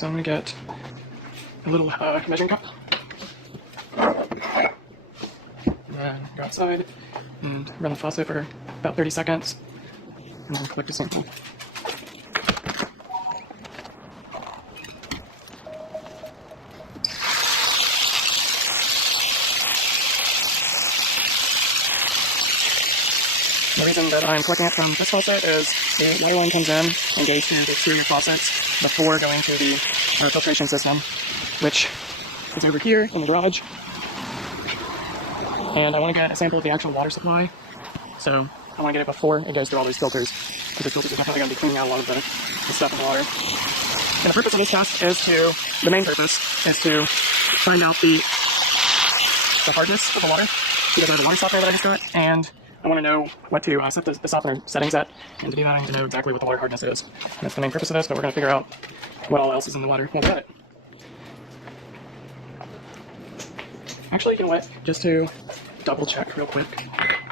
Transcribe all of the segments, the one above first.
So I'm going to get a little measuring cup. And then go outside and run the faucet for about 30 seconds. And then collect a sample. The reason that I'm collecting it from this faucet is the water line comes in and goes to the exterior faucets before going to the filtration system, which is over here in the garage. And I want to get a sample of the actual water supply, so I want to get it before it goes through all these filters, because the filters are definitely going to be cleaning out a lot of the stuff in the water. And the purpose of this test is the main purpose is to find out the hardness of the water, because I have a water softener that I just got, and I want to know what to set the softener settings at, and to do that I need to know exactly what the water hardness is. And that's the main purpose of this, but we're going to figure out what all else is in the water while we're at it. Actually, you know what? Just to double check real quick,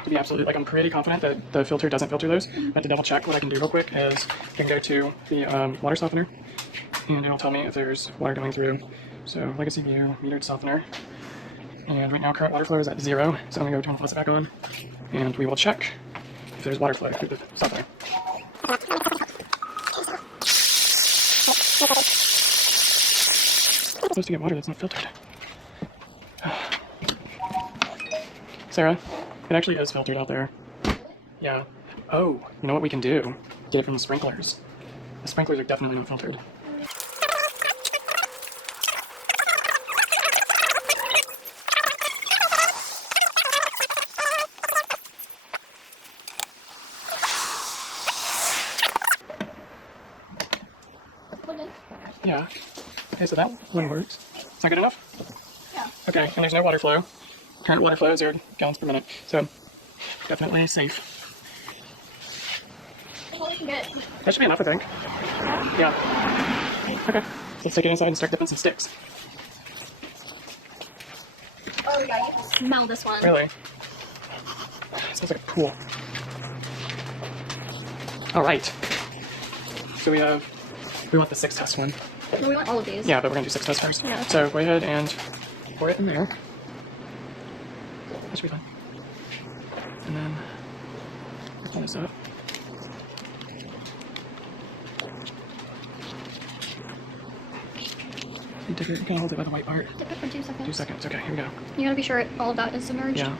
to be absolutely, like, I'm pretty confident that the filter doesn't filter those, but to double check, what I can do real quick is I can go to the water softener, and it'll tell me if there's water going through. So, legacy view, metered softener, and right now current water flow is at 0, so I'm going to go turn the faucet back on, and we will check if there's water flow through the softener. I'm supposed to get water that's not filtered. Sarah, it actually is filtered out there. Yeah. Oh, you know what we can do? Get it from the sprinklers. The sprinklers are definitely not filtered. Yeah. Okay, so that one works. Is that good enough? Yeah. Okay, and there's no water flow. Current water flow is 0 gallons per minute, so definitely safe. Well, we can get... That should be enough, I think. Yeah. Okay, so let's take it inside and start dipping some sticks. Oh yeah, you can smell this one. Really? It smells like a pool. Alright. So we want the 6 test one. No, we want all of these. Yeah, but we're gonna do 6 tests first. Yeah. So go ahead and pour it in there. That should be fine. And then open this up. You dip it, you can hold it by the white part. Dip it for 2 seconds. 2 seconds. Okay, here we go. You gotta be sure all of that is submerged. Yeah.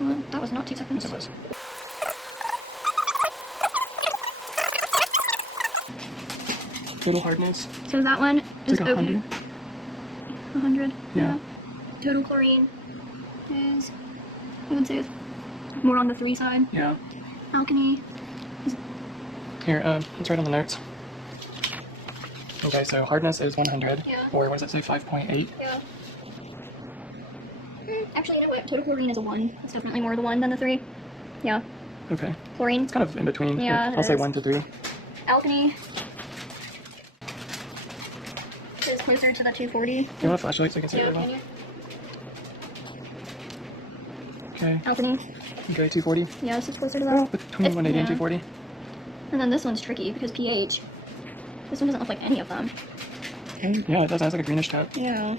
Well, that was not 2 seconds. Yes, it was. Total hardness. So that one is It's like okay. 100. 100. Yeah. Total chlorine is, I would say, it's more on the 3 side. Yeah. Alkalinity. Here, let's write on the notes. Okay, so hardness is 100. Yeah. Or what does it say? 5.8. Yeah. Actually, you know what? Total chlorine is a 1. It's definitely more the 1 than the 3. Yeah. Okay. Chlorine. It's kind of in between. Yeah, I'll say is. 1 to 3. Alkalinity is closer to the 240. You want a flashlight so you can see it Yeah, really can well? you? Okay. Alkalinity. Okay, 240. Yeah, this is closer to Well, that. between 180 and 240. And then this one's tricky because pH. This one doesn't look like any of them. Okay. Yeah, it does. It has like a greenish tint. Yeah.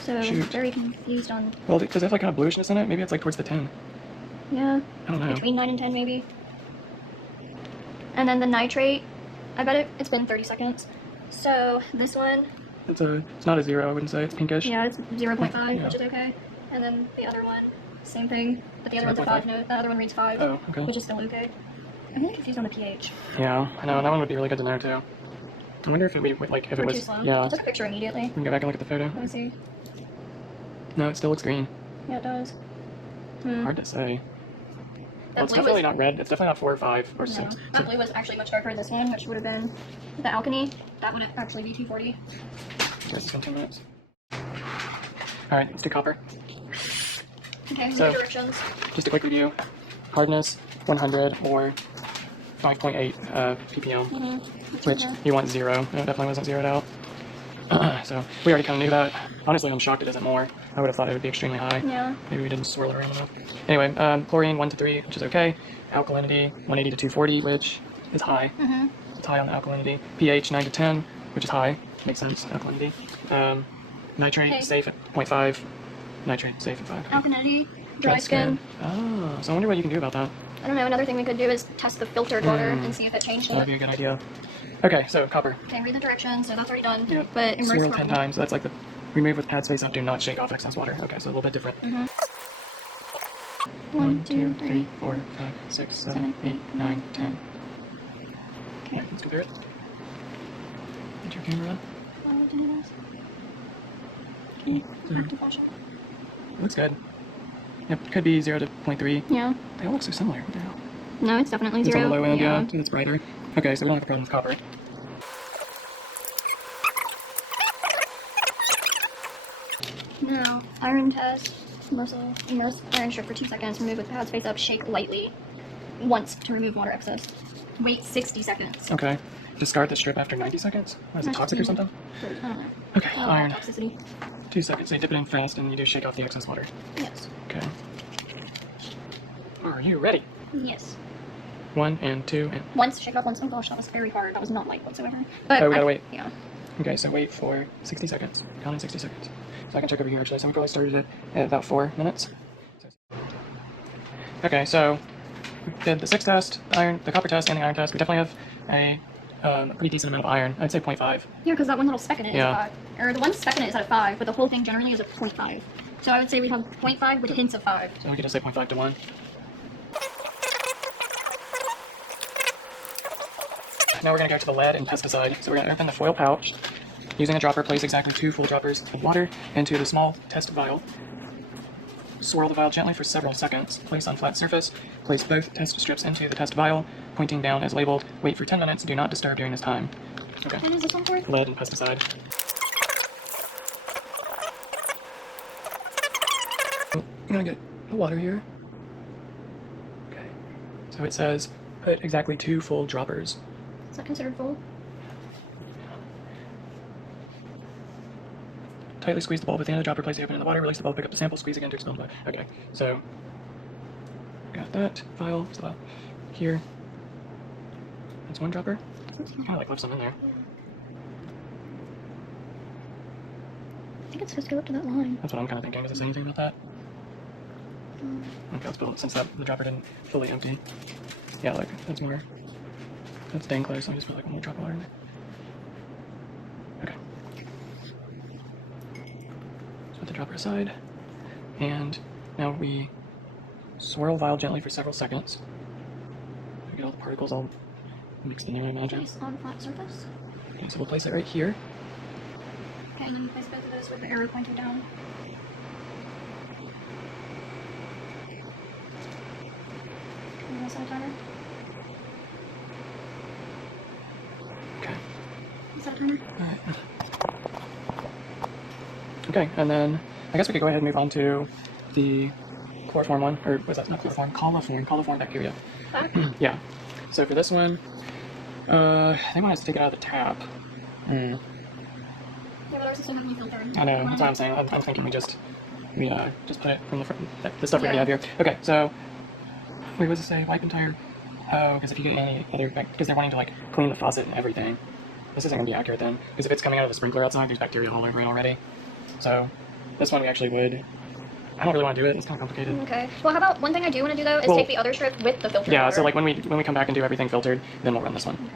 So, Shoot. very confused on... Well, because they have like kind of bluishness in it. Maybe it's like towards the 10. Yeah. I don't know. Between 9 and 10, maybe. And then the nitrate, I bet it's been 30 seconds. So, this one... It's not a 0, I wouldn't say. It's pinkish. Yeah, it's 0.5, Yeah. which is okay. And then the other one, same thing. But the other one's a 0.5. 5 note. The other one reads 5. Oh, okay. Which is still okay. I'm really confused on the pH. Yeah, I know. That one would be really good to know, too. I wonder if it would, like, if it Or too was... slow. Yeah. I took a picture immediately. We can go back and look at the photo. Let me see. No, it still looks green. Yeah, it does. Hard to say. That Well, it's blue definitely was, not red. It's definitely not 4 or 5 or no, 6. that blue was actually much darker than this one, which would have been the Alkalinity. That would actually be 240. Yes, it's been 2 minutes. Alright, let's do copper. Okay, So- so, directions. Just a quick review. Hardness, 100 or 5.8 ppm, which you want 0. No, it definitely wasn't zeroed out. So we already kind of knew that. Honestly, I'm shocked it isn't more. I would have thought it would be extremely high. Yeah. Maybe we didn't swirl around enough. Anyway, chlorine 1 to 3, which is okay. Alkalinity 180 to 240, which is high. It's high on the alkalinity. pH 9 to 10, which is high. Makes sense. Alkalinity. Nitrate Okay. safe at 0.5. Nitrate safe at 5. Alkalinity, dry skin. Oh, so I wonder what you can do about that. I don't know, another thing we could do is test the filtered water and see if it changed That would it. be a good idea. Okay, so copper. Okay, read the directions, so that's already done. Yep. But immerse Swirl 10 carbon. times. That's like the remove with pad space up. Do not shake off excess water. Okay, so a little bit different. 1, 2, 3, 4, 5, 6, 7, 8, 9, 10. Okay. Let's compare it. Get your camera on. Looks good. Yep, could be 0 to 0.3. Yeah. They all look so similar. What the hell? No, it's definitely It's 0. on the low end, yeah. So it's brighter. Okay, so we don't have a problem with copper. Now, iron test. Immerse iron strip for 2 seconds. Remove with pad space up. Shake lightly. Once to remove water excess. Wait 60 seconds. Okay. Discard the strip after 90 seconds? Is it toxic or something? I don't know. Okay, iron. Toxicity. 2 seconds. So you dip it in fast and you do shake off the excess water. Yes. Okay. Are you ready? Yes. 1 and 2 and... Once, shake off once. Oh gosh, that was very hard. That was not light whatsoever. But Oh, we gotta wait. Yeah. Okay, so wait for 60 seconds. Count in 60 seconds. So I can check over here actually. So we probably started it at about 4 minutes. Okay, so we did the 6 test, the copper test, and the iron test. We definitely have a pretty decent amount of iron. I'd say 0.5. Yeah, because that one little speck in it is Yeah. at 5. Or the one speck in it is at 5, but the whole thing generally is at 0.5. So I would say we have 0.5 with hints of 5. So we could just say 0.5 to 1. Now we're going to go to the lead and pesticide. So we're going to open the foil pouch. Using a dropper, place exactly 2 full droppers of water into the small test vial. Swirl the vial gently for several seconds. Place on flat surface. Place both test strips into the test vial, pointing down as labeled. Wait for 10 minutes. Do not disturb during this time. Okay. What is this one for? Lead and pesticide. Oh, I'm gonna get the water here. Okay. So it says put exactly 2 full droppers. Is that considered full? Tightly squeeze the bulb with the end of the dropper, place the open in the water, release the bulb, pick up the sample, squeeze again to expel the blood. Okay, so got that vial, so here. That's 1 dropper. Kind of like left some in there. I think it's supposed to go up to that line. That's what I'm kind of thinking. Does it say anything about that? Okay, let's build it since the dropper didn't fully empty. Yeah, look, that's more. That's dang close. I'll just put like 1 more drop of water in there. Okay. Put the dropper aside, and now we swirl vial gently for several seconds. We get all the particles all mixed in there, I imagine. Place on flat surface. Okay, so we'll place it right here. Okay, and then place both of those with the arrow pointed down. And that's our timer. Okay. Is that a timer? Alright. Okay, and then I guess we could go ahead and move on to the chloroform one, or was that not chloroform? Coliform bacteria. Yeah. So for this one, they want us to take it out of the tap. Yeah, but ours is so heavily filtered. I know, that's what I'm saying. I'm thinking we just put it from the front, the stuff we already have here. Okay, so, wait, what does it say? Wipe entire, oh, because if you get any other, because they're wanting to, like, clean the faucet and everything. This isn't going to be accurate then, because if it's coming out of the sprinkler outside, there's bacteria all over it already. So, this one we actually would, I don't really want to do it, it's kind of complicated. Okay. Well, how about, one thing I do want to do though is Well, take the other strip with the filtered Yeah, water. so like when we come back and do everything filtered, then we'll run this one. Okay.